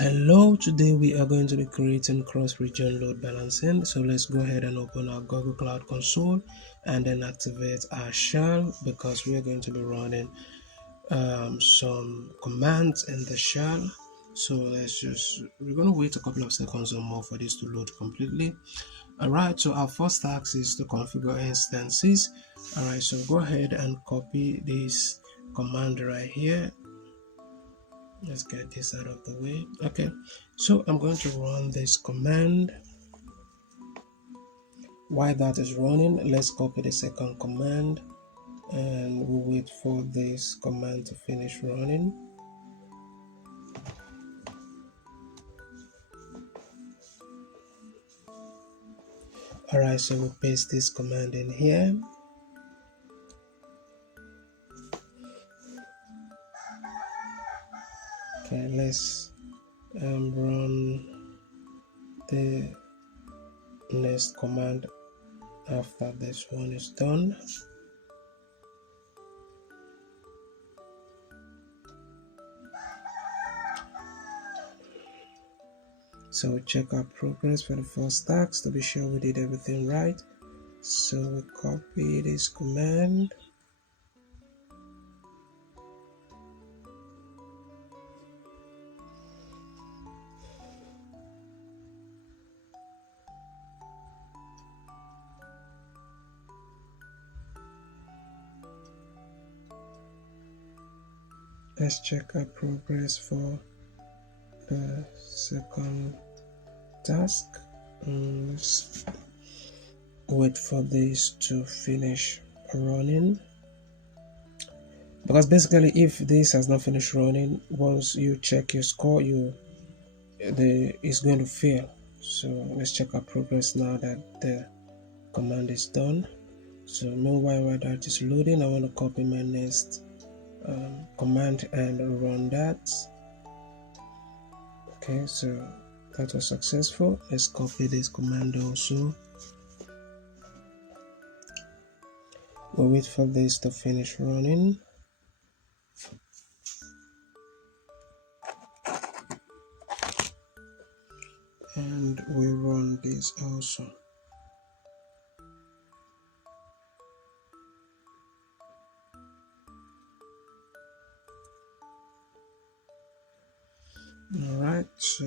Hello, today we are going to be creating cross-region load balancing. So let's go ahead and open our Google Cloud Console and then activate our shell, because we are going to be running some commands in the shell. So we're going to wait a couple of seconds or more for this to load completely. Alright, so our first task is to configure instances. Alright, so go ahead and copy this command right here. Let's get this out of the way. Okay, so I'm going to run this command. While that is running, let's copy the second command and we'll wait for this command to finish running. Alright, so we'll paste this command in here. Okay, let's run the next command after this one is done. So we check our progress for the first task to be sure we did everything right. So we copy this command. Let's check our progress for the second task. Let's wait for this to finish running, because basically if this has not finished running, once you check your score, it's going to fail. So let's check our progress now that the command is done. So meanwhile, while that is loading, I want to copy my next command and run that. Okay, so that was successful. Let's copy this command also. We'll wait for this to finish running. And we run this also. Alright, so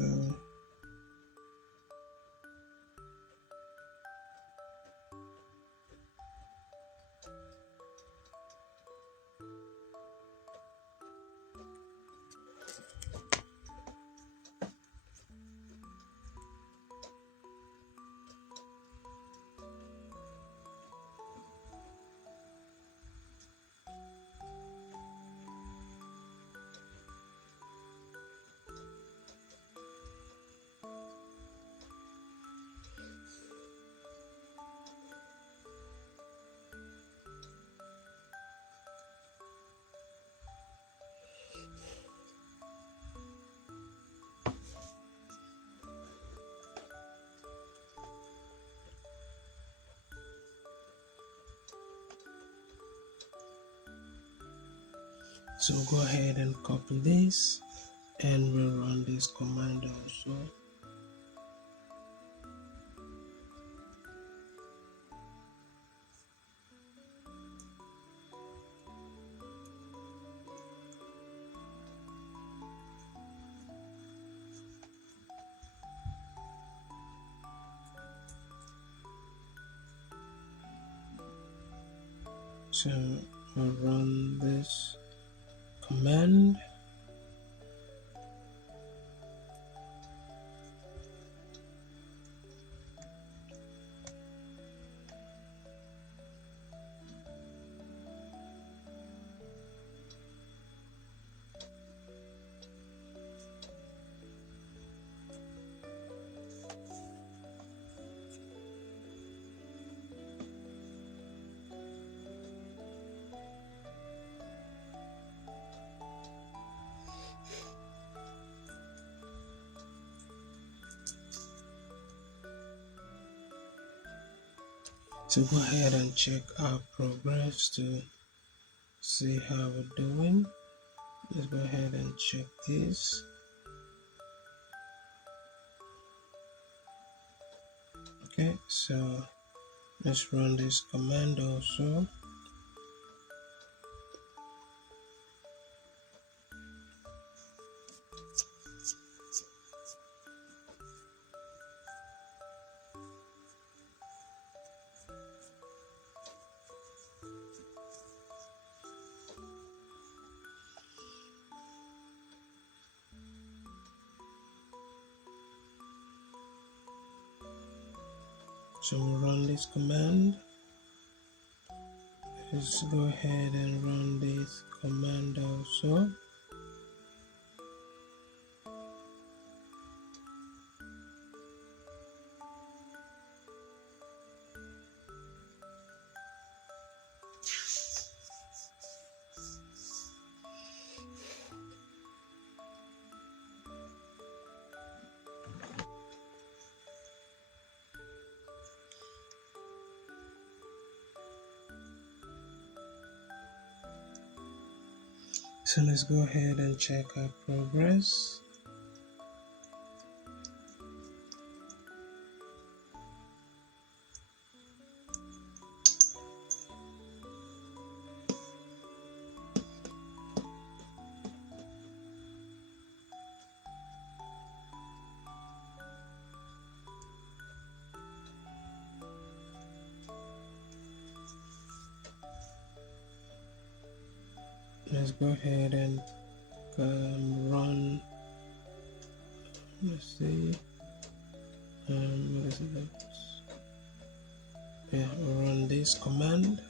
go ahead and copy this and we'll run this command also. So we'll run this command. So go ahead and check our progress to see how we're doing. Let's go ahead and check this. Okay, so let's run this command also. So we'll run this command. Let's go ahead and run this command also. So let's go ahead and check our progress. Let's go ahead and run. Let's see. What is it? Yeah, run this command.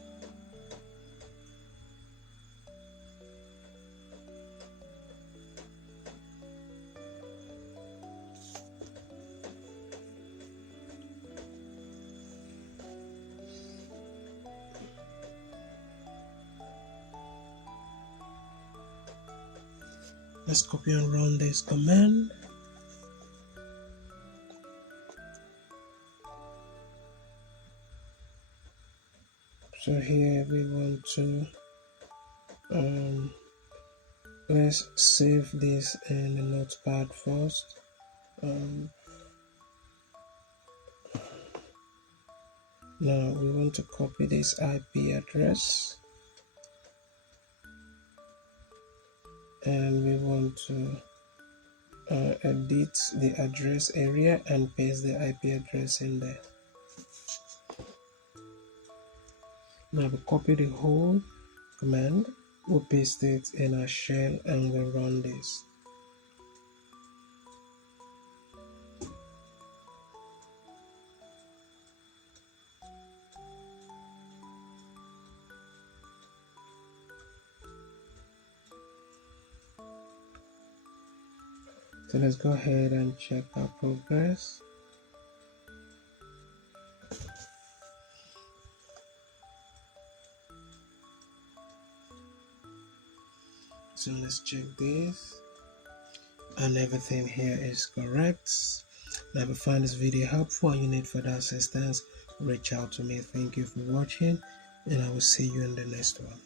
Let's copy and run this command. So here we want to let's save this in the notepad first. Now we want to copy this IP address and we want to edit the address area and paste the IP address in there. Now we copy the whole command, we paste it in our shell and we run this. So let's go ahead and check our progress. So let's check this, and everything here is correct. Now if you find this video helpful and you need further assistance, reach out to me. Thank you for watching, and I will see you in the next one.